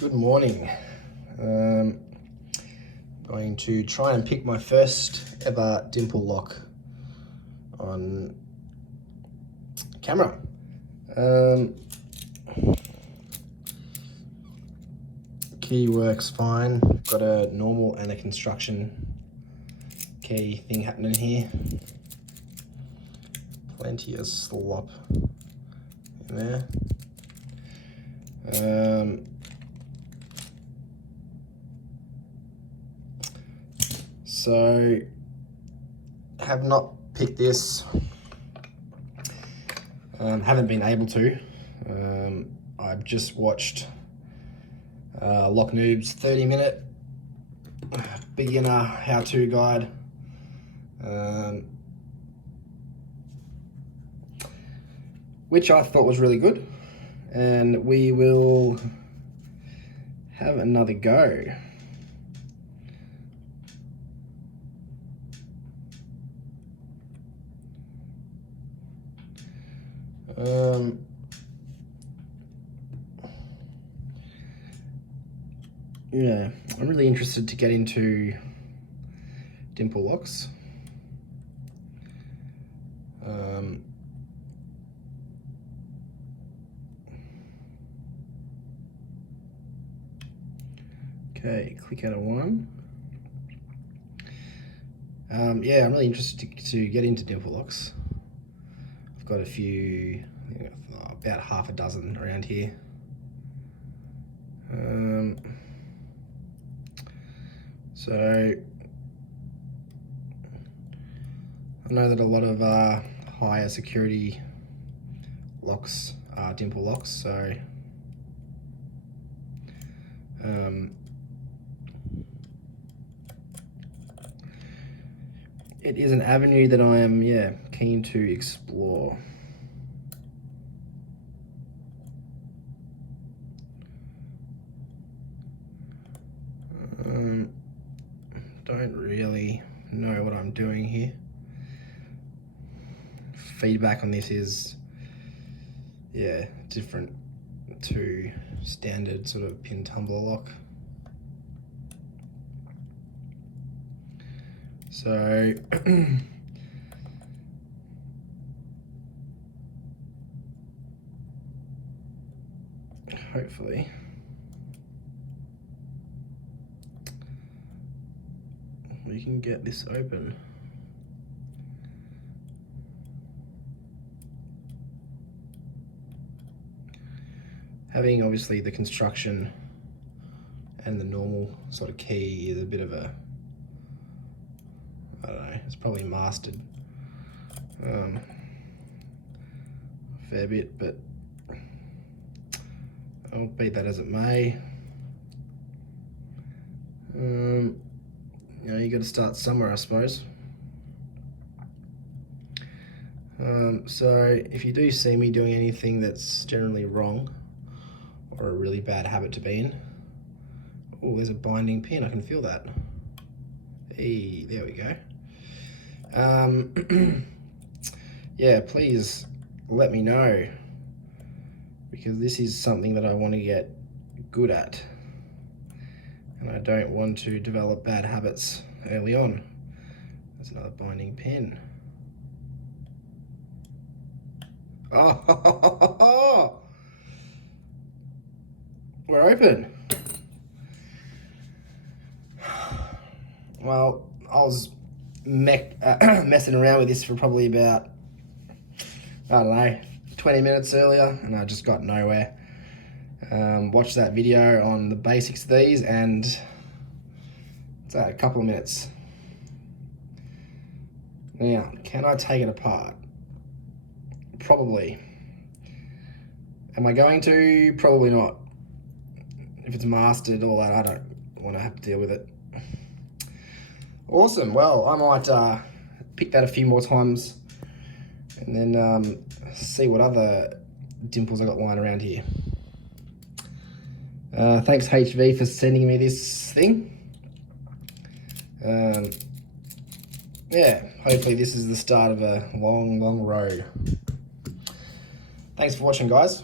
Good morning. Going to try and pick my first ever dimple lock on camera. Key works fine. Got a normal and a construction key thing happening here. Plenty of slop in there. So, have not picked this, haven't been able to. I've just watched Lock Noob's 30-minute beginner how-to guide. Which I thought was really good, and we will have another go. Yeah, I'm really interested to get into dimple locks. Okay, click out of one. Yeah, I'm really interested to get into dimple locks. I've got a few, about half a dozen around here. So I know that a lot of higher security locks are dimple locks, so it is an avenue that I am, keen to explore. Don't really know what I'm doing here. Feedback on this is, different to standard sort of pin tumbler lock. So hopefully we can get this open. Having obviously the construction and the normal sort of key is a bit of a, I don't know, it's probably mastered a fair bit, but I'll be that as it may. You got to start somewhere, I suppose. So if you do see me doing anything that's generally wrong or a really bad habit to be in, oh, there's a binding pin. I can feel that. Hey, there we go. Yeah, please let me know, because this is something that I want to get good at, and I don't want to develop bad habits early on. There's another binding pin. Oh, we're open. Well, I was messing around with this for probably about, I don't know, 20 minutes earlier, and I just got nowhere. Watched that video on the basics of these, and it's a couple of minutes. Now, can I take it apart? Probably. Am I going to? Probably not. If it's mastered, all that, I don't want to have to deal with it. Awesome. Well, I might pick that a few more times and then see what other dimples I got lying around here. Thanks HV for sending me this thing. Yeah, hopefully this is the start of a long, long road. Thanks for watching, guys.